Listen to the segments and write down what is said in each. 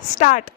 Start.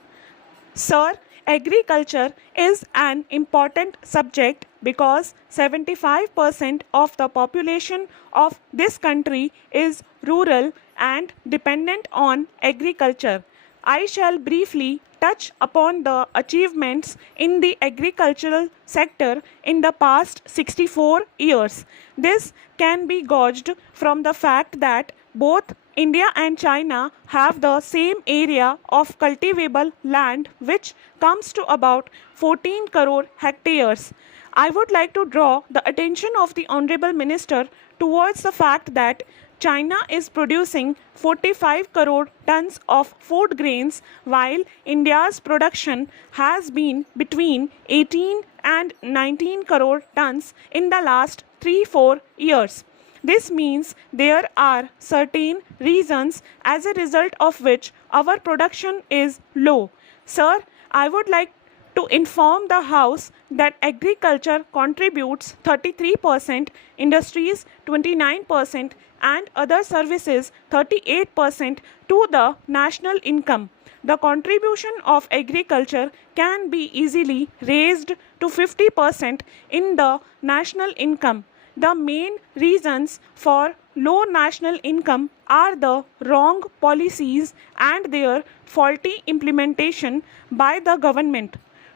Sir, agriculture is an important subject because 75% of the population of this country is rural and dependent on agriculture. I shall briefly touch upon the achievements in the agricultural sector in the past 64 years. This can be gauged from the fact that both India and China have the same area of cultivable land, which comes to about 14 crore hectares. I would like to draw the attention of the Honorable Minister towards the fact that China is producing 45 crore tons of food grains, while India's production has been between 18 and 19 crore tons in the last 3-4 years. This means there are certain reasons as a result of which our production is low. Sir, I would like to inform the House that agriculture contributes 33%, industries 29%, and other services 38% to the national income. The contribution of agriculture can be easily raised to 50% in the national income. The main reasons for low national income are the wrong policies and their faulty implementation by the government.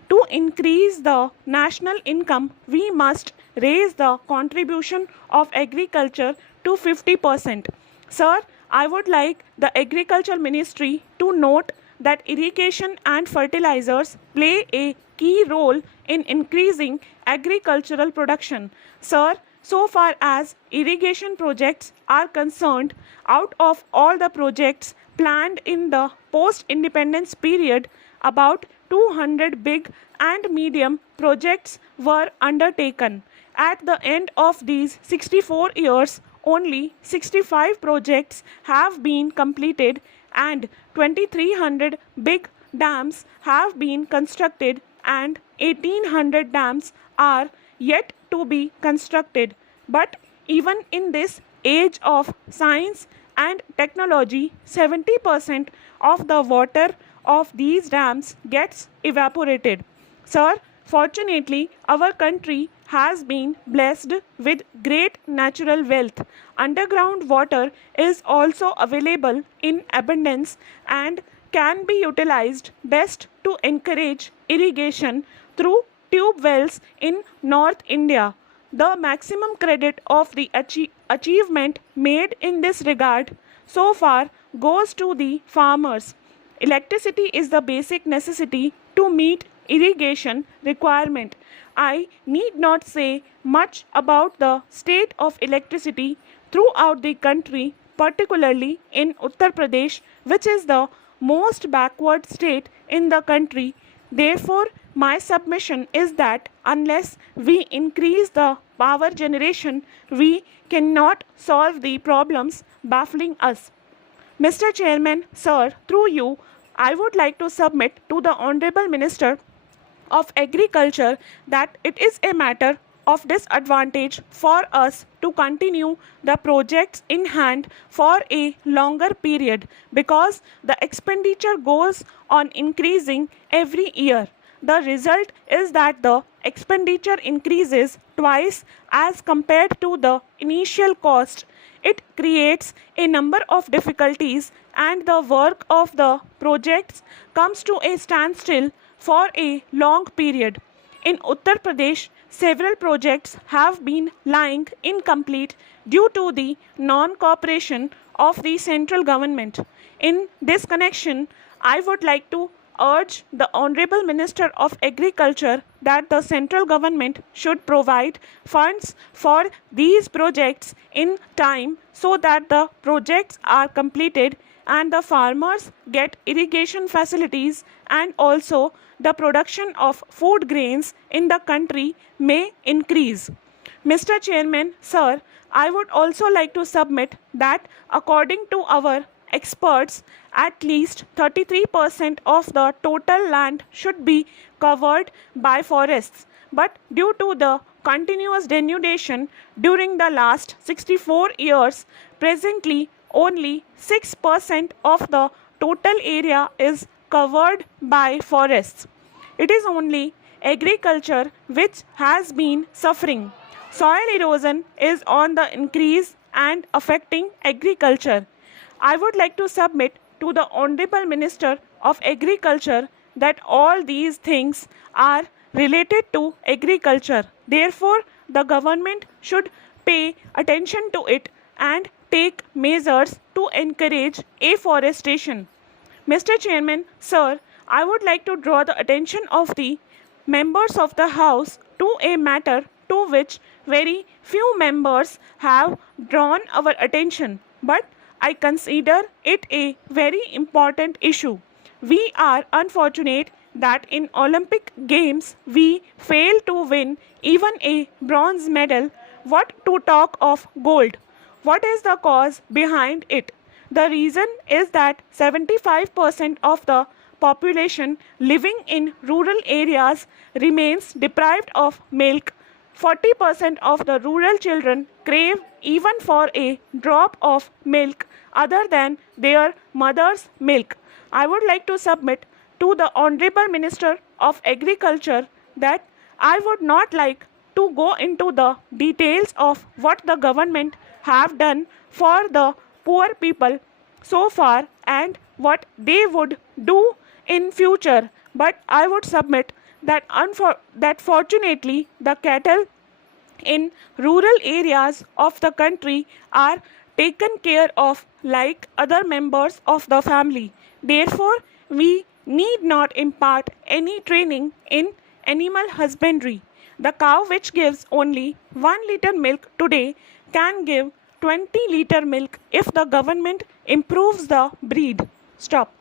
To increase the national income, we must raise the contribution of agriculture to 50%. Sir, I would like the Agriculture Ministry to note that irrigation and fertilizers play a key role in increasing agricultural production. Sir, so far as irrigation projects are concerned, out of all the projects planned in the post-independence period, about 200 big and medium projects were undertaken. At the end of these 64 years, only 65 projects have been completed and 2300 big dams have been constructed and 1800 dams are yet to be constructed. But even in this age of science and technology, 70% of the water of these dams gets evaporated. Sir, fortunately, our country has been blessed with great natural wealth. Underground water is also available in abundance and can be utilized best to encourage irrigation through tube wells in North India. The maximum credit of the achievement made in this regard so far goes to the farmers. Electricity is the basic necessity to meet irrigation requirement. I need not say much about the state of electricity throughout the country, particularly in Uttar Pradesh, which is the most backward state in the country. Therefore, my submission is that unless we increase the power generation, we cannot solve the problems baffling us. Mr. Chairman, sir, through you, I would like to submit to the Honorable Minister of Agriculture that it is a matter of disadvantage for us to continue the projects in hand for a longer period because the expenditure goes on increasing every year. The result is that the expenditure increases twice as compared to the initial cost. It creates a number of difficulties and the work of the projects comes to a standstill for a long period. In Uttar Pradesh, several projects have been lying incomplete due to the non-cooperation of the central government. In this connection, I would like to urge the Honorable Minister of Agriculture that the central government should provide funds for these projects in time so that the projects are completed and the farmers get irrigation facilities and also the production of food grains in the country may increase. Mr. Chairman, sir, I would also like to submit that according to our experts, at least 33% of the total land should be covered by forests. But due to the continuous denudation during the last 64 years, presently only 6% of the total area is covered by forests. It is only agriculture which has been suffering. Soil erosion is on the increase and affecting agriculture. I would like to submit to the Honorable Minister of Agriculture that all these things are related to agriculture. Therefore, the government should pay attention to it and take measures to encourage afforestation. Mr. Chairman, sir, I would like to draw the attention of the members of the House to a matter to which very few members have drawn our attention, but I consider it a very important issue. We are unfortunate that in Olympic Games we fail to win even a bronze medal. What to talk of gold? What is the cause behind it? The reason is that 75% of the population living in rural areas remains deprived of milk. 40% of the rural children crave even for a drop of milk other than their mother's milk. I would like to submit to the Honorable Minister of Agriculture that I would not like to go into the details of what the government have done for the poor people so far and what they would do in future, but I would submit that that fortunately the cattle in rural areas of the country are taken care of like other members of the family. Therefore, we need not impart any training in animal husbandry. The cow which gives only 1 liter milk today can give 20-liter milk if the government improves the breed. Stop.